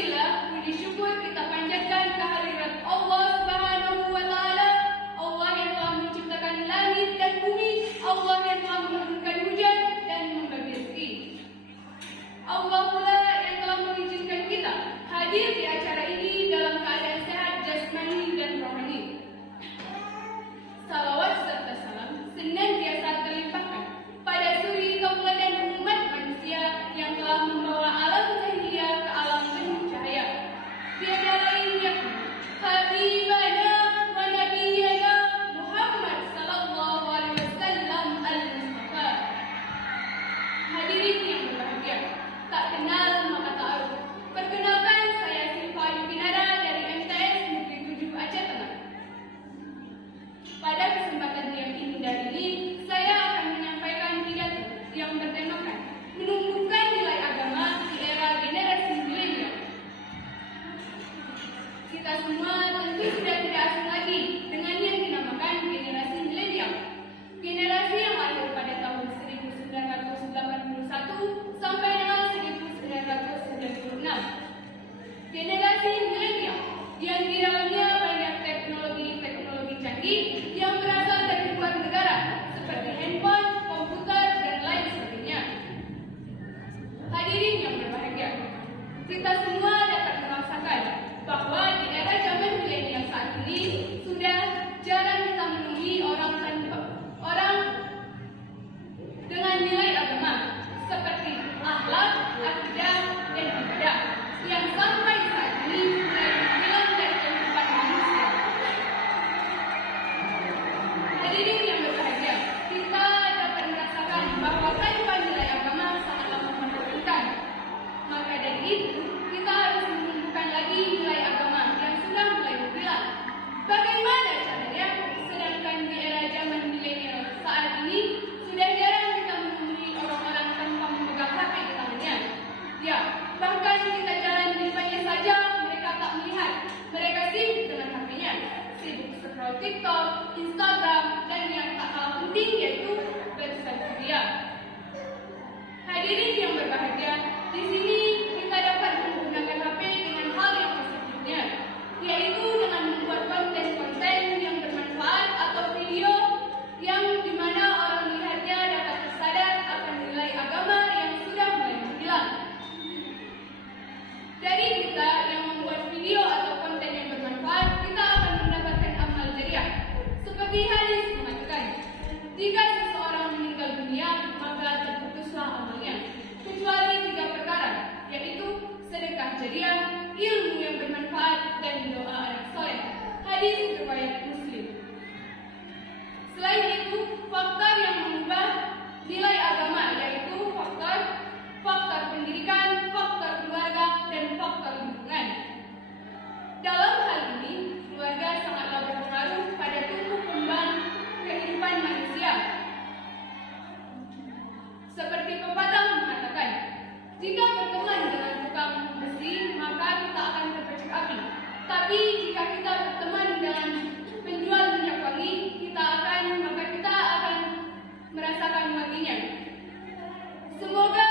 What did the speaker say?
Alhamdulillah, puji syukur kita panjatkan kehadirat Allah Subhanahu wa Ta'ala, Allah yang telah menciptakan langit dan bumi, Allah yang telah menurunkan hujan dan membagi rezeki. Allah pula yang telah mengizinkan kita hadir di acara ini dalam keadaan sehat jasmani dan rohani. Salawat serta salam senantiasa terlimpahkan pada suri tauladan umat manusia yang telah membawa alam jahiliyah ke alam penuh cahaya. Tiada lain yakni Habibana wa Nabiyyana Muhammad sallallahu alaihi wasallam al-Mustafa. Hadirin yang berbahagia, tak kenal maka tak aruf. Perkenalkan, saya Silva Yudinara dari MTS Negeri 7 Aceh Tengah. Pada kesempatan yang indah ini, saya akan menyampaikan pidato yang bertemakan menumbuhkan nilai agama di era generasi milenial. Kita semua tentu sudah tidak asing lagi dengan yang dinamakan generasi milenial. Generasi yang lahir pada tahun 1981 sampai dengan 1996. Generasi milenial yang di dalamnya banyak teknologi canggih yang berasal dari luar negara seperti handphone, komputer, dan lain sebagainya. Hadirin yang berbahagia, kita semua dapat merasakan bahwa di era zaman milenial saat ini sudah jarang kita menemui orang dengan nilai agama seperti akhlak, akidah, dan ibadah yang sampai saat ini mulai hilang dari kehidupan manusia. Hadirin yang berbahagia, kita dapat merasakan bahwa tanpa nilai agama sangatlah menguntungkan. Maka dari itu, kita harus menumbuhkan lagi nilai agama yang sudah mulai hilang. Bagaimana caranya? Sedangkan di era zaman milenial saat ini sudah jarang kita menemui orang-orang tanpa memegang HP di tangannya. Ya, bahkan kita jalan di depannya saja mereka tak melihat. Mereka sibuk dengan HP-nya, sibuk scroll TikTok, Instagram, dan yang tak kalah penting yaitu berselfie. Hadirin yang berbahagia, di sini kita dapat menggunakan HP dengan hal yang positifnya, yaitu dengan membuat konten-konten yang bermanfaat atau video yang dimana orang melihatnya dapat tersadar akan nilai agama yang sudah mulai menghilang. Dari kita yang membuat video atau konten yang bermanfaat, kita akan mendapatkan amal jariah. Seperti hadis mengatakan, jika seseorang meninggal dunia, maka terputuslah amalnya, kecuali 3 perkara, yaitu sedekah jariah, ilmu yang bermanfaat, dan doa anak soleh. Hadis riwayat Muslim. Selain itu, faktor yang mengubah nilai agama yaitu faktor pendidikan, faktor keluarga, dan faktor lingkungan. Dalam hal ini, keluarga sangatlah berpengaruh pada tumbuh kembang kehidupan manusia. Seperti pepatah mengatakan, jika berteman dengan tukang besi, maka kita akan terpercik api. Tapi jika kita berteman dengan penjual minyak wangi, maka kita akan merasakan wanginya. Semoga